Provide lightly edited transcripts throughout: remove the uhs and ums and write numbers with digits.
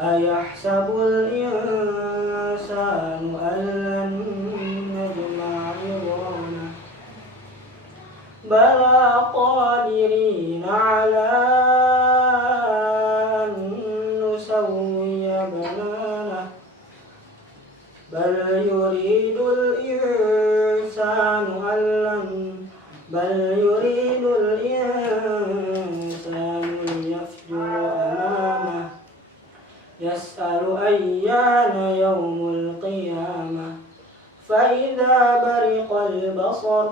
أيحسب الإنسان أن لن نجمع عظامه بلى قادرين على أن نسوي بنانه بل يريد الإنسان ليفجر أمامه يسأل أيان يوم القيامة فإذا برق البصر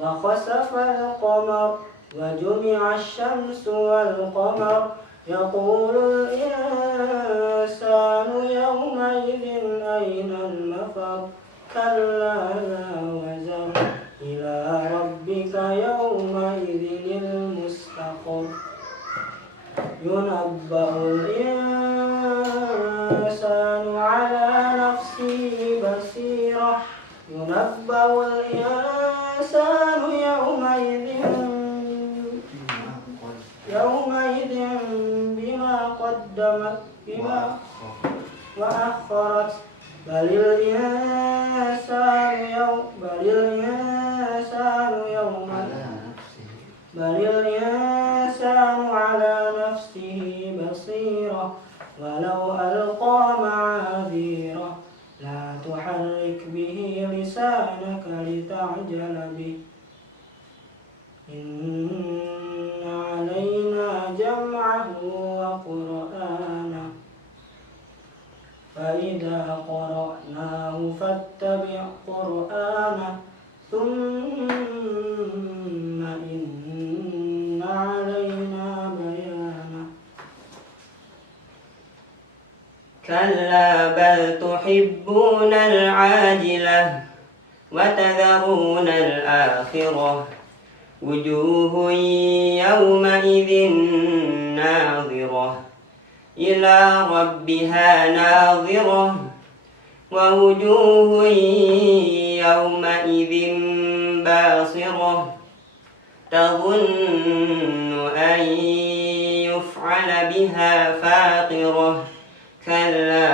وخسف القمر وجمع الشمس والقمر يقول الإنسان يومئذ أين المفر كلا لا وزر إلى ربك يومئذ المستقر ينبأ الإنسان على نفسه بصيرة ينبأ الإنسان يومئذ بما قدمت وأخرت بل الإنسان على نفسه بصيرة ولو ألقى معاذيره لا تحرك به لسانك لتعجل به إن علينا جمعه وقرآنه فإذا قرأناه فاتبع قرآنه ثم إن علينا بيانه كلا بل تحبون العاجلة وتذرون الآخرة وجوه يومئذ ناظرة إلى ربها ناظرة ووجوه يومئذ باصرة تظن أن يفعل بها فاقرة كلا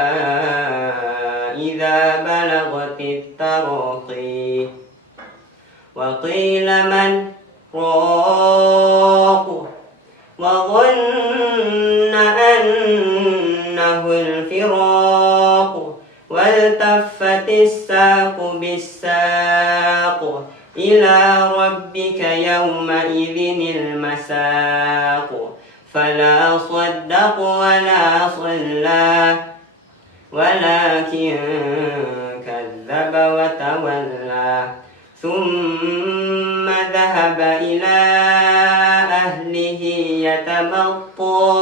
إذا بلغت التراقي وقيل من راق وظن أنه الفراق والتفت الساق بالساق إلى ربك يومئذ المساق فلا صدق ولا صلى ولكن كذب وتولى ثم ذهب إلى أهله يتمطى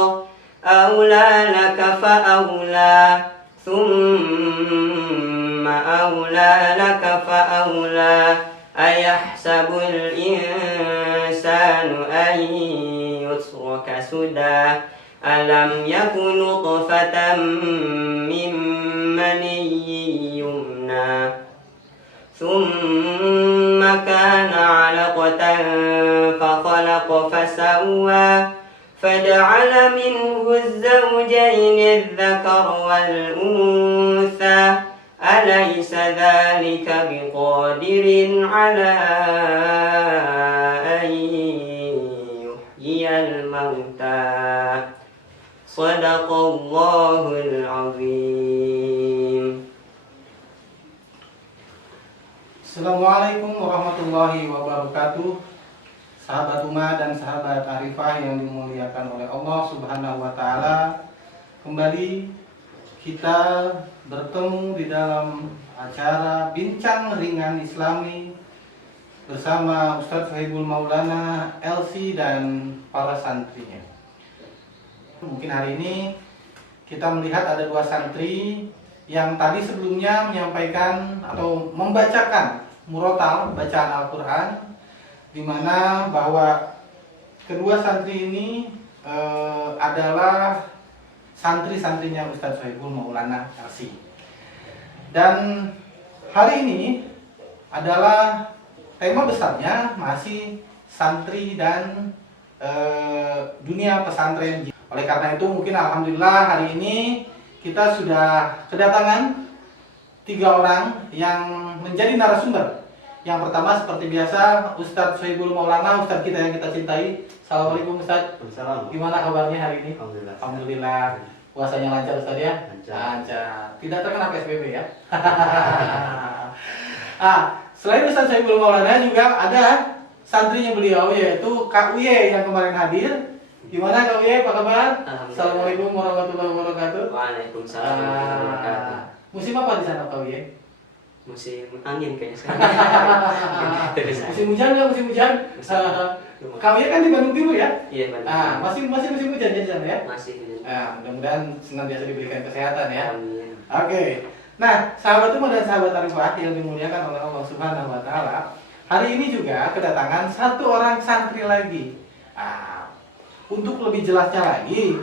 أولى لك فأولى ثم أولى لك فأولى أيحسب الإنسان أن يترك سدى ألم يكن نطفة من مني يمنى ثم كان علقة فخلق فسوى فجعل منه الزوجين الذكر والأنثى أليس ذلك بقادر على أن يحيي الموتى صدق الله العظيم. Assalamualaikum warahmatullahi wabarakatuh. Sahabat Ummah dan sahabat Arifah yang dimuliakan oleh Allah Subhanahu wa taala. Kembali kita bertemu di dalam acara Bincang Ringan Islami bersama Ustadz Sohibul Maulana, LC dan para santrinya. Mungkin hari ini kita melihat ada dua santri yang tadi sebelumnya menyampaikan atau membacakan murotal bacaan Al-Quran, di mana bahwa kedua santri ini adalah santri-santrinya Ustadz Sohibul Maulana LC. Dan hari ini adalah tema besarnya masih santri dan dunia pesantren. Oleh karena itu mungkin alhamdulillah hari ini kita sudah kedatangan 3 orang yang menjadi narasumber. Yang pertama seperti biasa Ustadz Sohibul Maulana, Ustadz kita yang kita cintai. Assalamualaikum Ustadz. Assalamualaikum. Gimana kabarnya hari ini? Alhamdulillah. Alhamdulillah. Puasanya lancar Ustadz ya? Lancar. Tidak terkena PSBB ya? Selain Ustadz Sohibul Maulana juga ada santrinya beliau yaitu Kak Uye yang kemarin hadir. Gimana Kak Uye? Apa kabar? Alhamdulillah. Assalamualaikum warahmatullahi wabarakatuh. Waalaikumsalam warahmatullahi wabarakatuh. Musim apa di sana Kak Uye? Musim angin kayaknya sekarang. Musim hujan nggak? Musim hujan? Kak Uye kan di Bandung Timur ya? Iya, Bandung. Masih musim hujan ya di sana ya? Masih hujan. Mudah-mudahan senantiasa diberikan kesehatan ya. Amin. Oke. Nah, sahabat Umar dan sahabat Arifah yang dimuliakan oleh Allah Subhanahu wa taala, hari ini juga kedatangan 1 orang santri lagi. Untuk lebih jelasnya lagi,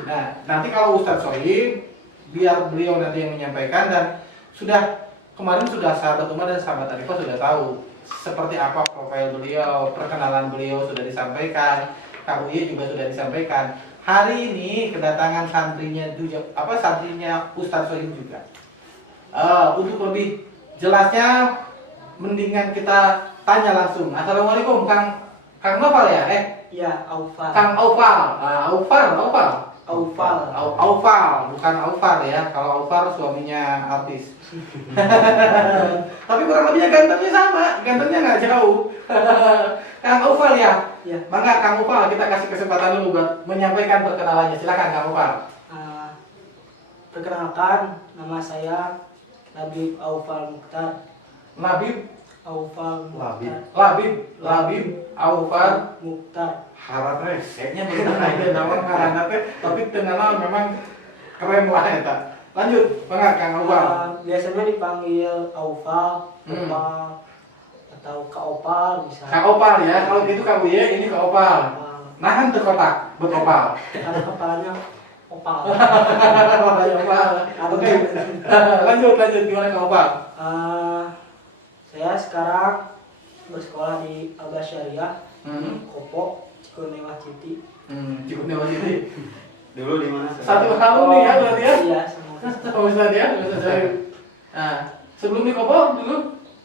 nanti kalau Ustadz Sohib biar beliau nanti yang menyampaikan, dan kemarin sudah sahabat Umar dan sahabat Arifah sudah tahu seperti apa profil beliau, perkenalan beliau sudah disampaikan, Kak Uye juga sudah disampaikan. Hari ini kedatangan santrinya Ustadz Sohib juga. Untuk lebih jelasnya, mendingan kita tanya langsung. Assalamualaikum Kang Noval ya? Ya, Aufal. Kang Aufal. Aufal. Aufal. Bukan Aufar ya. Kalau Aufar suaminya artis. Tapi kurang lebihnya gantengnya sama, gantengnya nggak jauh. Kang Aufal ya. Ya. Mangga Kang Aufal, kita kasih kesempatan dulu buat menyampaikan perkenalannya. Silakan Kang Aufal. Perkenalkan, nama saya Labib Aufal Mukhtar. Labib Aufal Mukhtar. harap kayaknya bener aja nama karena tapi tengah memang keren lah ya tak. Lanjut, mangga Kang Aufal. Biasanya dipanggil Aufal, Opal, atau Kak Opal bisa. Kak Opal ya, kalau gitu Kak Uye ini Kak Opal. Nahan terkotak, buat Opal. Ada kepalanya Opal. Opal. Oke. Lanjut gimana Kak Opal? Saya sekarang bersekolah di Alba Syariah, Kopo, Cikonewah Citi. Cikonewah Citi. Dulu di mana? Satu alumni ya berarti ya? Iya, sama. Ustadz ya, Ustadz Sohib. Sebelum di Kopo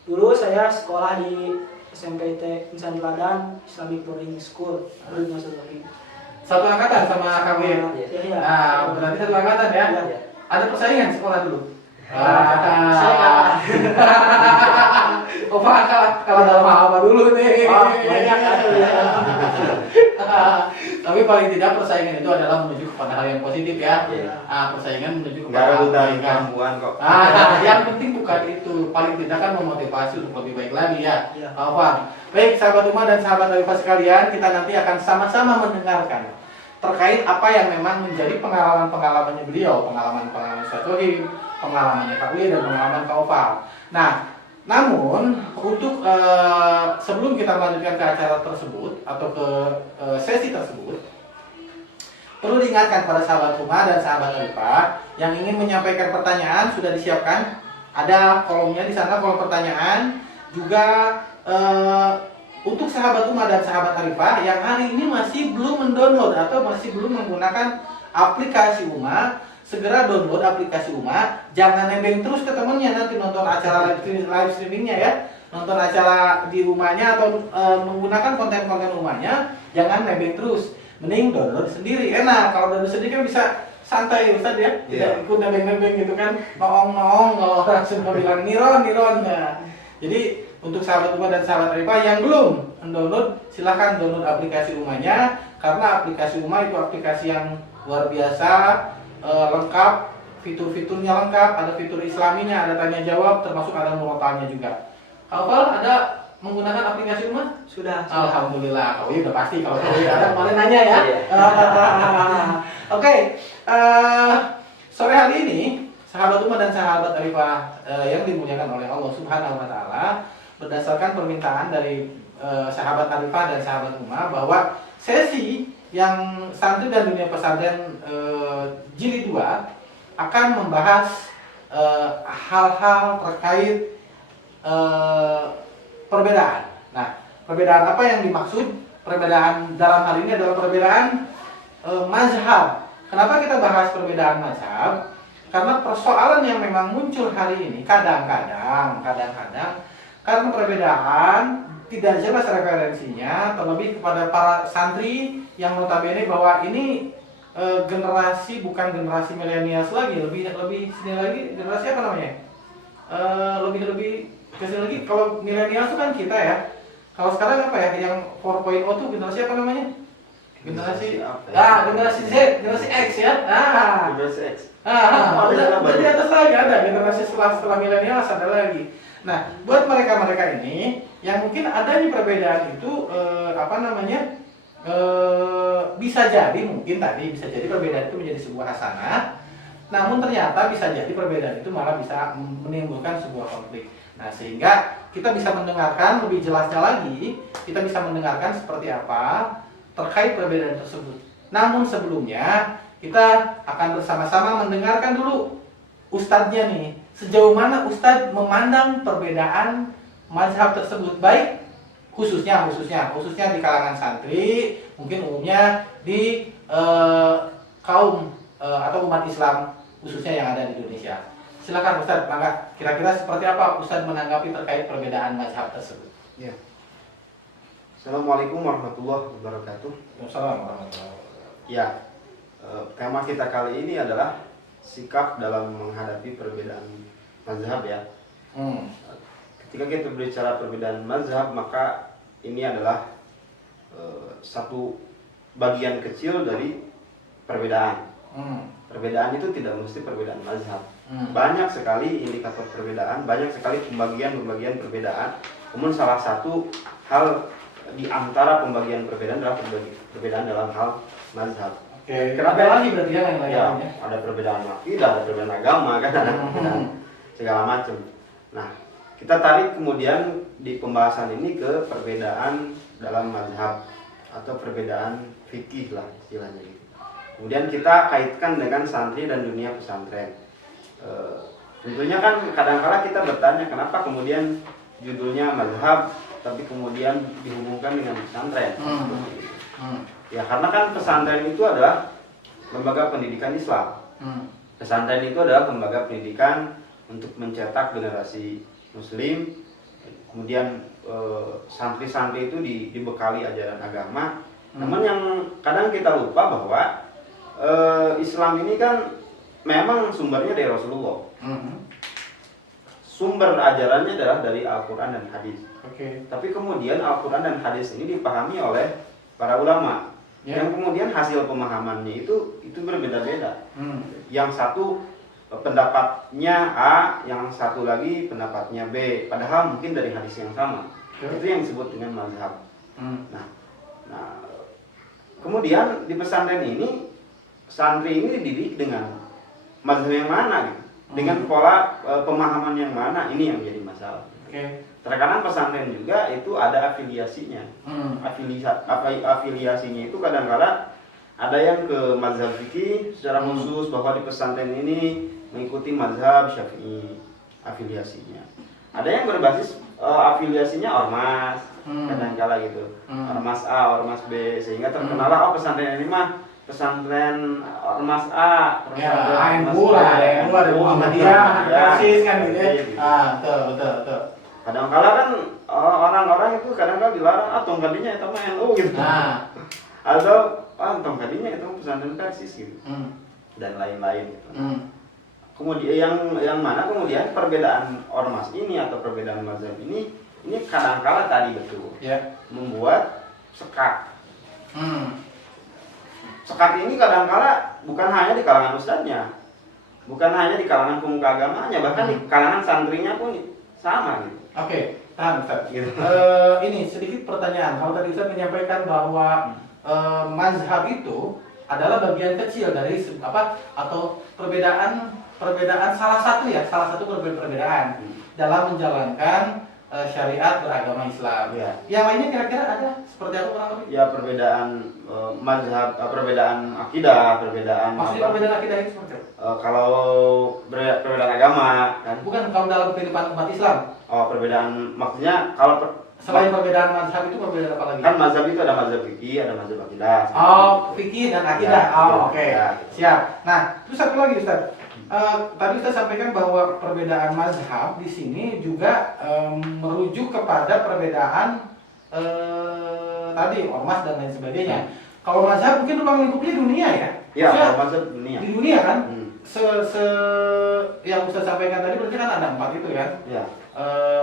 Dulu saya sekolah di SMPT Insan Teladan Islamic Boarding School, Abdul Nasir Wahid. satu angkatan sama Kak Uye. Iya. Berarti satu angkatan ya? Iya. Ada persaingan sekolah dulu? Saya kalah. Opal kalah dalam hal apa dulu nih? Banyak ya. Tapi paling tidak persaingan itu adalah menuju kepada hal yang positif ya. Iya. Persaingan menuju Nggak kepada rebutan kebaikan. perempuan kok. Yang penting bukan itu, paling tidak kan memotivasi untuk lebih baik lagi ya. Iya. Apa? Baik sahabat Umar dan sahabat Arifah sekalian, kita nanti akan sama-sama mendengarkan terkait apa yang memang menjadi pengalaman-pengalamannya beliau, pengalaman Ustadz Sohib, pengalamannya Kak Uye, dan pengalaman Kak Opal. Nah, namun untuk sebelum kita melanjutkan ke acara tersebut atau ke sesi tersebut, perlu diingatkan pada sahabat Umar dan sahabat Arifah yang ingin menyampaikan pertanyaan sudah disiapkan. Ada kolomnya di sana, kolom pertanyaan. Juga untuk sahabat Umar dan sahabat Arifah yang hari ini masih belum mendownload atau masih belum menggunakan aplikasi Umar, segera download aplikasi Umar. Jangan nebeng terus ke temennya nanti nonton acara live streamingnya ya, nonton acara di rumahnya atau menggunakan konten-konten rumahnya. Jangan nebeng terus, mending download sendiri. Enak kalau download sendiri kan bisa santai Ustadz ya, tidak ikut nebeng-nebeng gitu kan, noong-noong kalau orang semua bilang niron. Nah, jadi untuk sahabat Umar dan sahabat Arifah yang belum mendownload, silahkan download aplikasi Umahnya, karena aplikasi Umah itu aplikasi yang luar biasa, lengkap, fitur-fiturnya lengkap, ada fitur islaminya, ada tanya jawab, termasuk ada murotalnya juga. Kawal ada menggunakan aplikasi Umah? Sudah. Alhamdulillah, kau udah pasti kalau kau ada kemarin nanya ya. Oke, sore hari ini sahabat Umar dan sahabat Arifah yang dimuliakan oleh Allah Subhanahu wa taala, berdasarkan permintaan dari sahabat Arifah dan sahabat Umar bahwa sesi yang santri dan dunia pesantren jilid 2 akan membahas hal-hal terkait perbedaan. Nah, perbedaan apa yang dimaksud? Perbedaan dalam hal ini adalah perbedaan mazhab. Kenapa kita bahas perbedaan mazhab? Karena persoalan yang memang muncul hari ini kadang-kadang karena perbedaan tidak jelas referensinya, terlebih kepada para santri yang notabene bahwa ini generasi bukan generasi milenials lagi, lebih sini lagi generasi apa namanya? Lebih kesini lagi. Kalau milenials itu kan kita ya. Kalau sekarang apa ya? Yang 4.0 itu generasi apa namanya? Generasi apa ya? generasi Z, generasi X ya. Generasi X. Udah di atas lagi ada generasi setelah milenial ada lagi. Nah, buat mereka ini yang mungkin adanya perbedaan itu bisa jadi perbedaan itu menjadi sebuah hasanah. Namun ternyata bisa jadi perbedaan itu malah bisa menimbulkan sebuah konflik. Nah, sehingga kita bisa mendengarkan lebih jelasnya lagi, kita bisa mendengarkan seperti apa terkait perbedaan tersebut. Namun sebelumnya kita akan bersama-sama mendengarkan dulu ustadznya nih, sejauh mana ustadz memandang perbedaan mazhab tersebut, baik khususnya di kalangan santri, mungkin umumnya di kaum atau umat Islam khususnya yang ada di Indonesia. Silakan Ustadz, maka kira-kira seperti apa Ustadz menanggapi terkait perbedaan mazhab tersebut? Ya. Assalamualaikum warahmatullahi wabarakatuh. Waalaikumsalam warahmatullahi wabarakatuh. Ya, tema kita kali ini adalah sikap dalam menghadapi perbedaan mazhab ya. Ketika kita berbicara perbedaan mazhab, maka ini adalah satu bagian kecil dari perbedaan. Perbedaan itu tidak mesti perbedaan mazhab. Banyak sekali indikator perbedaan, banyak sekali pembagian perbedaan. Namun salah satu hal di antara pembagian perbedaan adalah perbedaan dalam hal mazhab. Oke, kenapa lagi berarti yang lain Ya, ada perbedaan akidah, ada perbedaan agama, kan ada perbedaan segala macam. Nah, kita tarik kemudian di pembahasan ini ke perbedaan dalam mazhab atau perbedaan fikih lah istilahnya gitu. Kemudian kita kaitkan dengan santri dan dunia pesantren. Tentunya kan kadang-kala kita bertanya kenapa kemudian judulnya mazhab tapi kemudian dihubungkan dengan pesantren. Ya karena kan pesantren itu adalah lembaga pendidikan Islam. Pesantren itu adalah lembaga pendidikan untuk mencetak generasi Muslim. Kemudian santri-santri itu dibekali ajaran agama. Namun yang kadang kita lupa bahwa Islam ini kan memang sumbernya dari Rasulullah. Sumber ajarannya adalah dari Al-Quran dan Hadis. Tapi kemudian Al-Quran dan Hadis ini dipahami oleh para ulama. Yang kemudian hasil pemahamannya itu berbeda-beda. Yang satu pendapatnya A, yang satu lagi pendapatnya B. Padahal mungkin dari hadis yang sama. Itu yang disebut dengan mazhab. Nah, kemudian di pesantren ini santri ini dididik dengan mazhab yang mana gitu. Dengan pola pemahaman yang mana, ini yang jadi masalah. Terkadang pesantren juga itu ada afiliasinya. Afiliasinya itu kadang-kala ada yang ke mazhab fikih secara khusus bahwa di pesantren ini mengikuti mazhab Syafi'i afiliasinya. Ada yang berbasis afiliasinya ormas, kadang-kala gitu. Ormas A, ormas B, sehingga terkenal pesantren ini mah pesantren ormas A, ANU ada Muhammadiyah, persis kan gitu ya. Betul. Kadang-kala kan orang-orang itu kadang-kala dilarang tongkadinya itu mah NU gitu. Atau tongkadinya itu pesantren persis gitu. Dan lain-lain gitu. Kemudian yang mana kemudian perbedaan ormas ini atau perbedaan mazhab ini kadang-kala tadi betul membuat sekat. Sekat ini kadang-kala bukan hanya di kalangan ustadznya, bukan hanya di kalangan pemuka agamanya, bahkan di kalangan santrinya pun sama gitu. Tahan Ustaz. Ini sedikit pertanyaan. Kalau tadi Ustaz menyampaikan bahwa mazhab itu adalah bagian kecil dari atau perbedaan salah satu perbedaan dalam menjalankan syariat beragama Islam. Yang lainnya kira-kira ada seperti apa kurang lebih? Ya perbedaan mazhab, perbedaan akidah, perbedaan. Maksudnya perbedaan akidah itu seperti apa? Kalau perbedaan agama kan? Bukan, kalau dalam kehidupan umat Islam. Perbedaan maksudnya kalau selain perbedaan mazhab itu perbedaan apa lagi? Kan mazhab itu ada mazhab fikih, ada mazhab akidah. Fikih dan akidah. Oke. Siap. Nah, terus satu lagi Ustaz. Tadi kita sampaikan bahwa perbedaan mazhab di sini juga merujuk kepada perbedaan tadi ormas dan lain sebagainya. Kalau mazhab mungkin ruang lingkupnya dunia ya? Ya, Maksudnya, kalau masuk dunia. di dunia kan? Hmm. Yang Ustaz sampaikan tadi berarti kan ada 4 itu kan? Ya.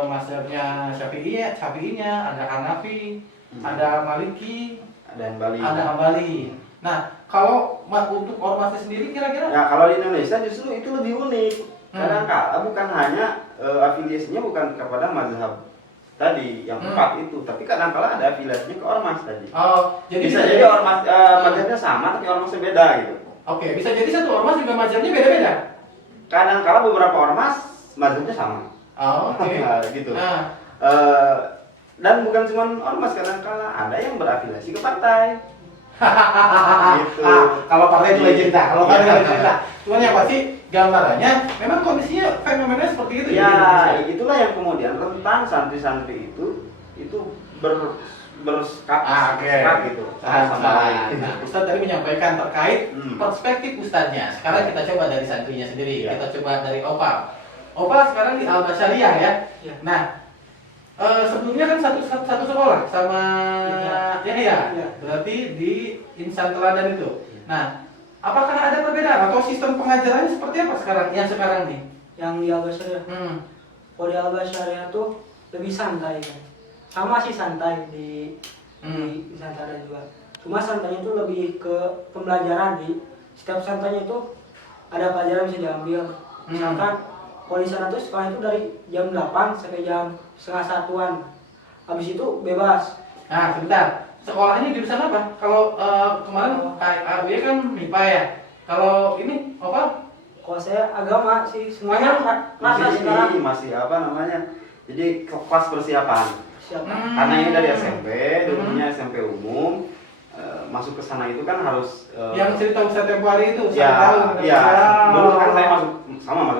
Mazhabnya Syafi'inya, ada Hanafi, ada Maliki, Ada yang Bali. ada Hambali. Nah, kalau untuk ormasnya sendiri kira-kira? Ya, kalau di Indonesia justru itu lebih unik. Hmm. Kadang-kala bukan hanya afiliasinya bukan kepada mazhab tadi yang 4 itu, tapi kadang-kala ada afiliasinya ke ormas tadi. Oh, jadi Bisa jadi ormas mazhabnya sama tapi ormasnya beda gitu. Oke, bisa jadi satu ormas juga mazhabnya beda-beda. Kadang-kala beberapa ormas mazhabnya sama. Oh, oke. Gitu. Nah, Dan bukan cuma ormas, kadang-kala ada yang berafiliasi ke partai. Gitu. Kalau partai itu lain cerita, kalau partai Iya. lain cerita. Cuman yang pasti gambarannya, memang kondisinya fenomena seperti itu. Ya, Jadi, itulah yang kemudian rentan santri-santri itu bersekat oke. gitu Nah, sama lain. nah, Ustadz tadi menyampaikan terkait perspektif Ustadznya. Sekarang kita coba dari santrinya sendiri. Ya. Kita coba dari Opa. Opa sekarang di Al-Basyariah ya. Ya. Nah, sebelumnya kan satu sekolah sama Yahya. Ya. Berarti di Insan Teladan itu. Nah, apakah ada perbedaan atau sistem pengajarannya seperti apa sekarang? Yang sekarang nih? Yang di Al-Basyariah. Kalau di Al-Basyariah tuh lebih santai kan. Sama sih santai di Insan Teladan juga. Cuma santainya itu lebih ke pembelajaran di setiap santainya itu ada pelajaran bisa diambil. Misalkan kalau di sana tuh sekolah itu dari jam 8 sampai jam setengah 1-an. Habis itu bebas. Nah, sebentar. Sekolahnya jurusan apa? Kalau kemarin Kak Abuya kan MIPA ya. Kalau ini apa? Kalau saya agama sih semuanya rasa sekarang. masih apa namanya? Jadi kelas persiapan. Siapa? Karena ini dari SMP, dulunya SMP umum. Masuk ke sana itu kan harus Yang cerita Ustadz tempo hari itu, ya, saya tahu. ya. Oh. Dulu kan saya masuk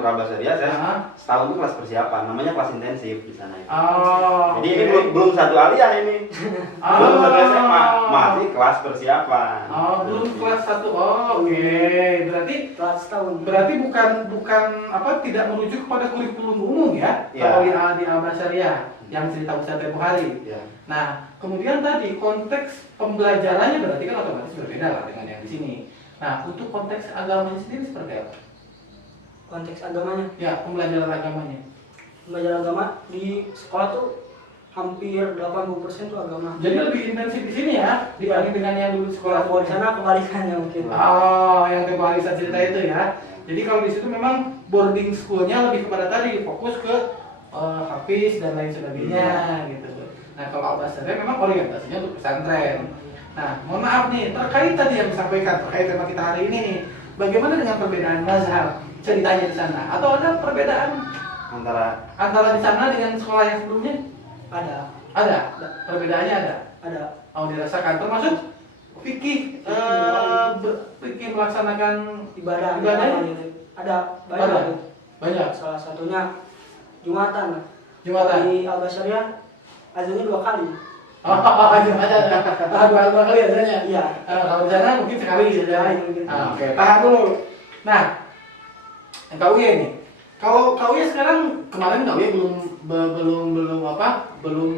Al-Basyariah, saya Aha. setahun itu kelas persiapan, namanya kelas intensif di sana itu. Oh, Jadi ini oke. belum satu aliyah ini. Oh. Belum satu SMA, masih kelas persiapan. Oh, belum kelas 1. Oh, oke. Kelas setahun. Berarti bukan apa tidak merujuk kepada kurikulum umum ya? Ya. Kalau di Al-Basyariah yang cerita Ustadz tempo hari. Ya. Nah, kemudian tadi konteks pembelajarannya berarti kan otomatis berbeda lah dengan yang di sini. Nah, untuk konteks agamanya sendiri seperti apa? Konteks agamanya. Ya, pembelajaran agamanya. Belajar agama di sekolah tuh hampir 80% tuh agama. Jadi lebih intensif di sini ya dibanding dengan yang dulu sekolah. Kalau di sana kebalikannya mungkin. Oh, yang tempo hari saya cerita itu ya. Jadi kalau di situ memang boarding schoolnya lebih kepada tadi fokus ke hafiz dan lain sebagainya gitu. Nah, kalau Al-Basyariah memang orientasinya untuk pesantren. Nah, mohon maaf nih, terkait tadi yang disampaikan terkait tema kita hari ini nih, bagaimana dengan perbedaan mazhab ceritanya di sana? Atau ada perbedaan antara di sana dengan sekolah yang sebelumnya? Ada. Ada, perbedaannya ada. Ada. Oh, dirasakan termasuk fikih fikih melaksanakan Ibadah. ibadahnya Ada Ada. banyak. banyak. Salah satunya Jumatan. Jumatan. Di Al-Basyariah azannya 2 kali. Oh, ada dua kali azannya. Iya. Kalau di sana mungkin sekali saja. Sekali mungkin. Oke, tahan dulu. Nah, Kak Uye nih. Kalau Kak Uye sekarang kemarin Kak Uye belum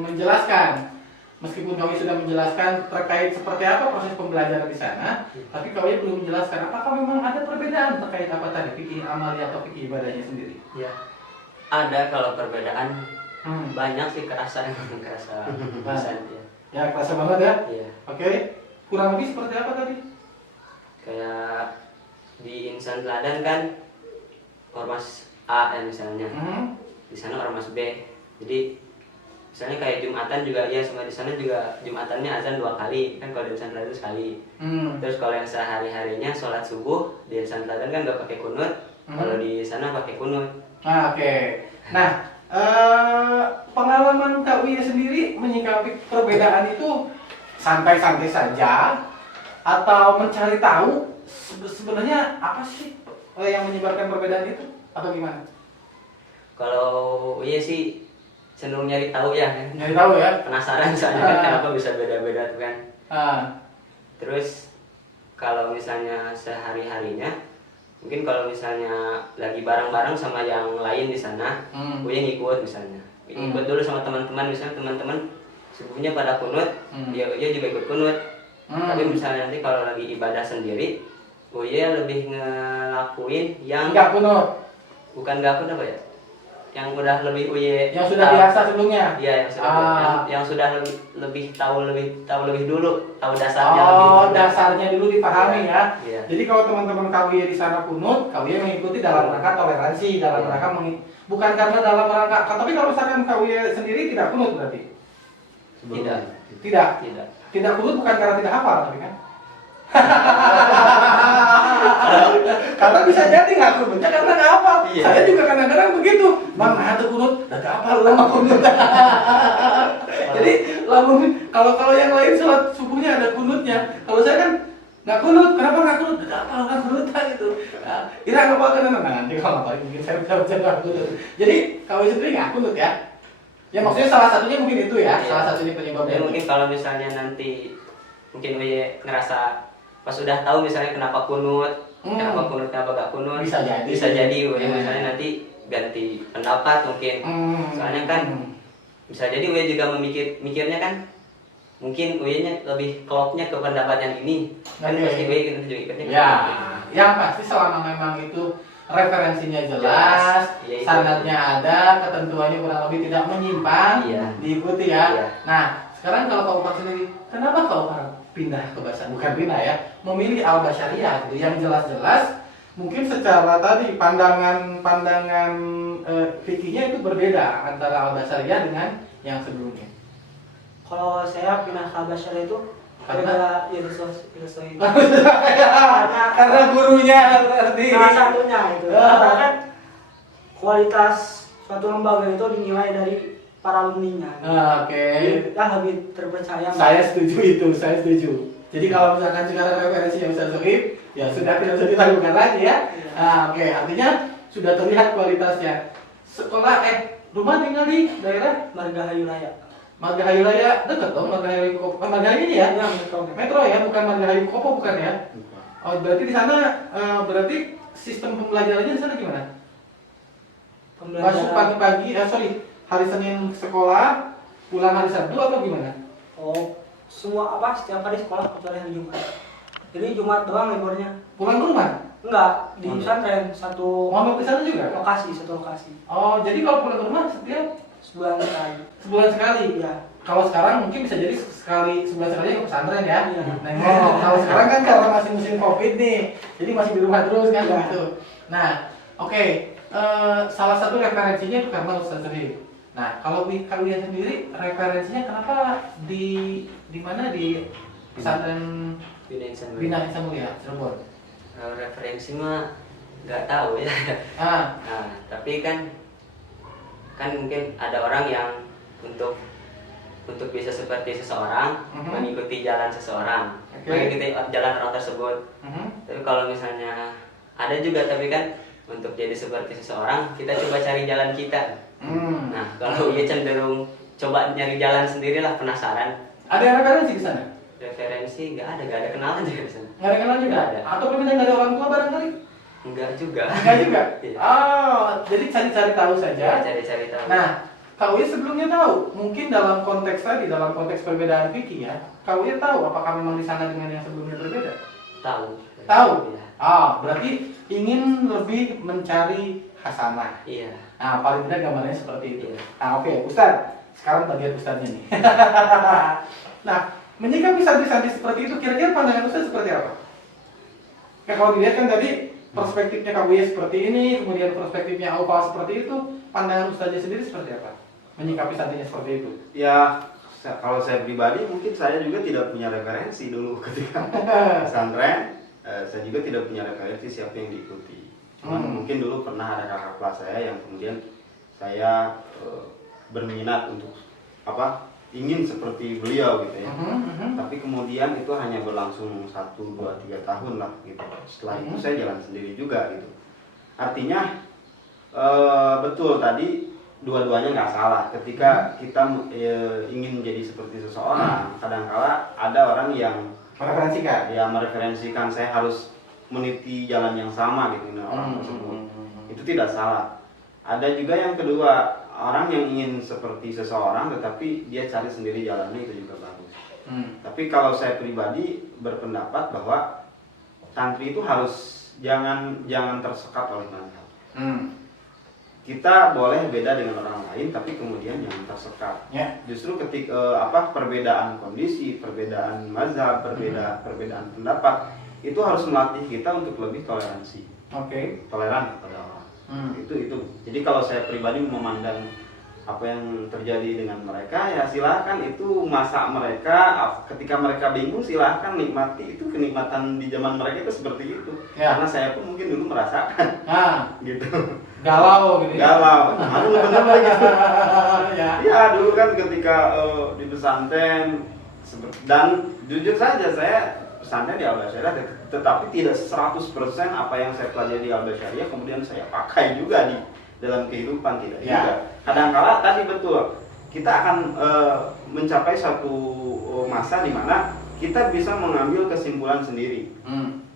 menjelaskan. Meskipun Kak Uye sudah menjelaskan terkait seperti apa proses pembelajaran di sana, tapi Kak Uye belum menjelaskan apakah memang ada perbedaan terkait apa tadi fikih amali atau fikih ibadahnya sendiri. Ya. Ada kalau perbedaan banyak sih kerasa ya. Ya, kerasa banget ya. Iya. Oke. Kurang lebih seperti apa tadi? Kayak di Insan Teladan kan ormas A ya misalnya. Di sana ormas B. Jadi misalnya kayak Jumatan juga ya, sama di sana juga Jumatannya azan 2 kali kan, kalau di Insan Teladan itu sekali. Terus kalau yang sehari-harinya sholat subuh di Insan Teladan kan nggak pakai kunut, kalau di sana pakai kunut. Oke. Nah, pengalaman Kak Uye sendiri menyikapi perbedaan itu santai-santai saja atau mencari tahu sebenarnya apa sih yang menyebarkan perbedaan itu atau gimana? Kalau iya sih cenderung nyari tahu ya kan. Nyari tahu ya. Penasaran soalnya kan kenapa bisa beda-beda tuh kan. Terus kalau misalnya sehari-harinya mungkin kalau misalnya lagi bareng-bareng sama yang lain di sana, Uye ngikut misalnya, ngikut dulu sama teman-teman, misalnya teman-teman subuhnya pada kunut, dia juga ikut kunut. Tapi misalnya nanti kalau lagi ibadah sendiri, Uye lebih ngelakuin yang Enggak kunut. bukan nggak kunut apa ya, yang udah lebih Uye Yang sudah biasa sebelumnya. Iya, yang sudah lebih tahu dulu, tahu dasarnya Oh, lebih. dasarnya dulu dipahami ya. Iya. Jadi kalau teman-teman KWY di sana kunut, KWY mengikuti dalam rangka toleransi, dalam Iya. rangka bukan karena dalam rangka. Tapi kalau misalkan KWY sendiri tidak kunut berarti? Tidak. Tidak. Tidak. Tidak kunut bukan karena tidak hafal, tapi kan? Karena bisa jadi nggak kunutnya karena nggak hafal. Iya. Saya juga kadang-kadang begitu. Bang, nah tuh kunut, nggak hafal lama kunut. Jadi kalau yang lain sholat subuhnya ada kunutnya. Kalau saya kan nggak kunut, kenapa nggak kunut? Nggak hafal kan kunut gitu. Nah, Ira nggak hafal kan? Nah, nanti kalau nggak tahu mungkin saya bisa nggak kunut. Jadi kalau sendiri nggak kunut ya. Ya maksudnya salah satunya mungkin itu ya, Iya. salah satunya penyebabnya. Ya, mungkin kalau misalnya nanti mungkin Uye ngerasa pas sudah tahu misalnya kenapa kunut, kenapa gak kunut, Bisa jadi. Uye Ya. misalnya nanti ganti pendapat mungkin. Soalnya kan bisa jadi Uye juga mikirnya kan mungkin Uye-nya lebih klopnya ke pendapat yang ini. Kan Oke. pasti Uye gitu juga ikutnya. Ya, yang pasti selama memang itu referensinya jelas, Iya, itu. sanadnya ada, ketentuannya kurang lebih tidak menyimpang, Iya. diikuti ya. Iya. Nah, sekarang kalau kau Pak sendiri, kenapa kau pindah ke bahasa, bukan pindah ya, memilih al-basyariah gitu, yang jelas-jelas mungkin secara tadi pandangan fikihnya itu berbeda antara al-basyariah dengan yang sebelumnya. Kalau saya pindah ke Al-Basyariah itu Karena? ya filosofi. Karena gurunya berarti. Salah satunya itu. Karena kan kualitas suatu lembaga itu dinilai dari para alumninya. Oke. Jadi kita lebih terpercaya. Saya setuju itu, saya setuju. Jadi kalau misalkan sekarang referensinya Ustaz Sohib, ya sudah tidak usah diragukan lagi ya. Oke, artinya sudah terlihat kualitasnya. Sekolah, rumah tinggal di daerah Margahayu Raya. Margahayu Raya, dekat dong Margahayu Kopo. Margahayu ini ya? Ya, metro. Metro ya, bukan Margahayu Kopo bukan ya? Oh, berarti di sana berarti sistem pembelajarannya di sana gimana? Masuk pagi-pagi, hari Senin sekolah, pulang hari Sabtu atau gimana? Oh, semua setiap hari sekolah kecuali hari Jumat. Jadi Jumat doang liburnya. Pulang ke rumah? Enggak, di pesantren satu Mau ke sana juga? satu lokasi. Oh, jadi kalau pulang ke rumah setiap Sebulan sekali. sebulan sekali? Iya. Kalau sekarang mungkin bisa jadi sebulan sekali ke pesantren ya? Iya. Nengok. Kalau sekarang kan karena masih musim Covid nih, jadi masih di rumah terus kan Iya. gitu. Nah, oke. Salah satu referensinya itu karena Ustaz Sohib. Nah, kalau kalian sendiri referensinya kenapa di mana di pesantren Bina Insan Mulia. Bina Insan Mulia Cirebon? Kalau referensi mah nggak tahu ya. Ah, Nah, tapi kan mungkin ada orang yang untuk bisa seperti seseorang, mengikuti jalan seseorang, Oke. mengikuti jalan orang tersebut. Tapi kalau misalnya ada juga, tapi kan untuk jadi seperti seseorang kita coba cari jalan kita. Nah, kalau dia cenderung coba nyari jalan sendirilah, penasaran. Ada yang referensi di sana? Referensi nggak ada kenalan juga di sana. Nggak ada kenal juga? Nggak ada. Atau mungkin nggak ada orang tua barangkali? Enggak juga. Enggak juga? Iya. Oh, jadi cari-cari tahu saja. Cari-cari tahu. Nah, Kak Uye sebelumnya tahu, mungkin dalam konteks tadi, dalam konteks perbedaan fikih ya, Kak Uye tahu apakah memang di sana dengan yang sebelumnya berbeda? tahu. Tahu? Iya. Berarti ingin lebih mencari hasanah. Iya. Nah, paling tidak gambarnya seperti itu. Iya. Nah, oke, Ustaz. Sekarang bagian Ustaznya nih. Nah, menyikapi santri-santri seperti itu, kira-kira pandangan Ustaz seperti apa? Ya, kalau dilihat kan tadi perspektifnya Kak Uye seperti ini, kemudian perspektifnya Aufa seperti itu, pandangan Ustaznya sendiri seperti apa? Menyikapi santrinya seperti itu. Ya, kalau saya pribadi mungkin saya juga tidak punya referensi dulu ketika pesantren. Saya juga tidak punya referensi siapa yang diikuti. Mungkin dulu pernah ada kakak kelas saya yang kemudian saya berminat untuk ingin seperti beliau gitu ya. Tapi kemudian itu hanya berlangsung 1, 2, 3 tahun lah gitu. Setelah itu saya jalan sendiri juga gitu. Artinya betul tadi dua-duanya nggak salah. Ketika kita ingin menjadi seperti seseorang, kadangkala ada orang yang Mereferensikan. ya mereferensikan saya harus meniti jalan yang sama gitu dengan orang tersebut. Itu tidak salah. Ada juga yang kedua, orang yang ingin seperti seseorang tetapi dia cari sendiri jalannya, itu juga bagus. Tapi kalau saya pribadi berpendapat bahwa santri itu harus jangan tersekat oleh mazhab. Kita boleh beda dengan orang lain, tapi kemudian jangan tersekat. Justru ketika perbedaan kondisi, perbedaan mazhab, perbedaan pendapat, itu harus melatih kita untuk lebih toleransi. Toleran kepada orang. Itu. Jadi kalau saya pribadi memandang apa yang terjadi dengan mereka, ya silakan, itu masa mereka. Ketika mereka bingung, silakan nikmati, itu kenikmatan di zaman mereka itu seperti itu. Karena saya pun mungkin dulu merasakan. Gitu. Galau gitu. Galau. Bener lagi gitu. Ya dulu kan ketika di pesantren, dan jujur saja saya pesantren di Al-Basyariah, tetapi tidak 100% apa yang saya pelajari di Al-Basyariah kemudian saya pakai juga di dalam kehidupan, tidak juga. Kadang-kala tadi betul, kita akan mencapai satu masa di mana kita bisa mengambil kesimpulan sendiri.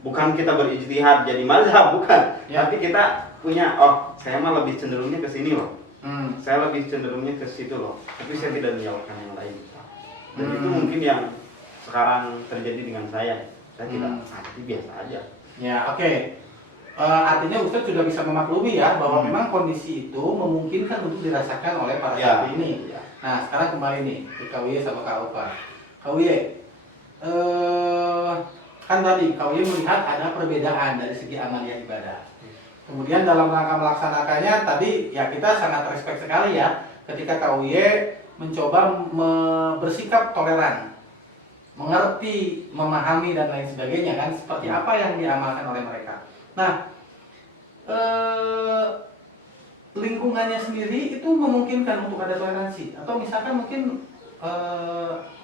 Bukan kita berijtihad jadi mazhab, bukan. Tapi kita punya, saya mah lebih cenderungnya ke sini loh. Saya lebih cenderungnya ke situ loh. Tapi saya tidak menyalahkan yang lain. Dan itu mungkin yang sekarang terjadi dengan saya. Saya tidak, itu biasa aja. Artinya Ustadz sudah bisa memaklumi ya bahwa memang kondisi itu memungkinkan untuk dirasakan oleh para santri ini. Nah, sekarang kembali nih ke KWY sama Kak Opa. KWY, kan tadi KWY melihat ada perbedaan dari segi amaliyah ibadah. Kemudian dalam rangka melaksanakannya tadi ya kita sangat respect sekali ya ketika KWY mencoba bersikap toleran, mengerti, memahami dan lain sebagainya kan, seperti apa yang diamalkan oleh mereka. Nah, lingkungannya sendiri itu memungkinkan untuk ada toleransi, atau misalkan mungkin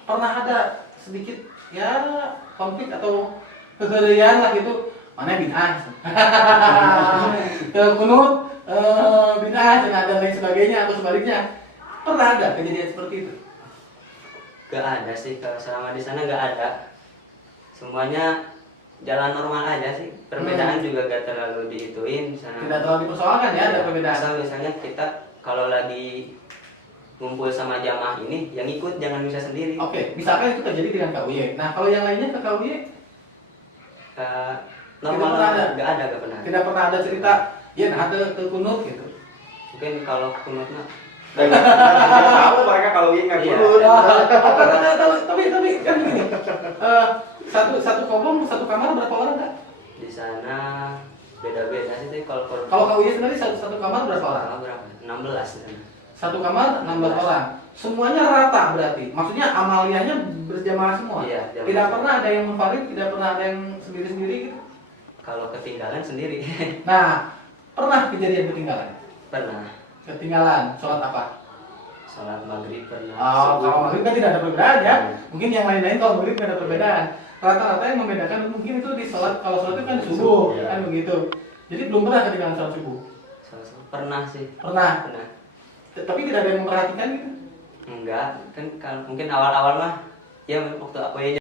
pernah ada sedikit ya konflik atau kegerian lah gitu, mana bid'ah, ke kunut bid'ah dan lain sebagainya, atau sebaliknya, pernah ada kejadian seperti itu? Gak ada sih, kalau selama di sana gak ada. Semuanya jalan normal aja sih. Perbedaan juga gak terlalu diituin di sana. Tidak terlalu dipersoalkan ya, ada perbedaan. Misalnya kita kalau lagi ngumpul sama jamaah ini, yang ikut jangan bisa sendiri. Misalkan itu terjadi dengan KWY. Nah, kalau yang lainnya ke KWY? Normal, gak pernah. Tidak pernah ada cerita, ya ada ke kunut gitu. Mungkin kalau kunutnya tahu mereka kalau nggak kunut. Tapi kan begini. Satu kobong satu kamar berapa orang Kak? Di sana beda-beda sih kalau KWY sendiri satu kamar berapa orang? Berapa? 16 kan. Satu kamar 16 orang. Semuanya rata berarti. Maksudnya amaliyahnya berjamaah semua. Iya, tidak pernah ada yang munfarid, tidak pernah ada yang sendiri-sendiri gitu. Kalau ketinggalan sendiri. Nah, pernah kejadian ketinggalan? Pernah. Ketinggalan sholat apa? Sholat maghrib pernah. Kalau maghrib kan tidak ada perbedaan ya. Mungkin yang lain-lain kalau maghrib tidak ada perbedaan. Rata-rata yang membedakan mungkin itu di sholat. Kalau sholat itu kan subuh, kan begitu. Jadi belum pernah ketinggalan sholat subuh. Pernah sih. Pernah. Tapi tidak ada yang memperhatikan gitu. Enggak, kan kalau mungkin awal-awal mah ya waktu aku ya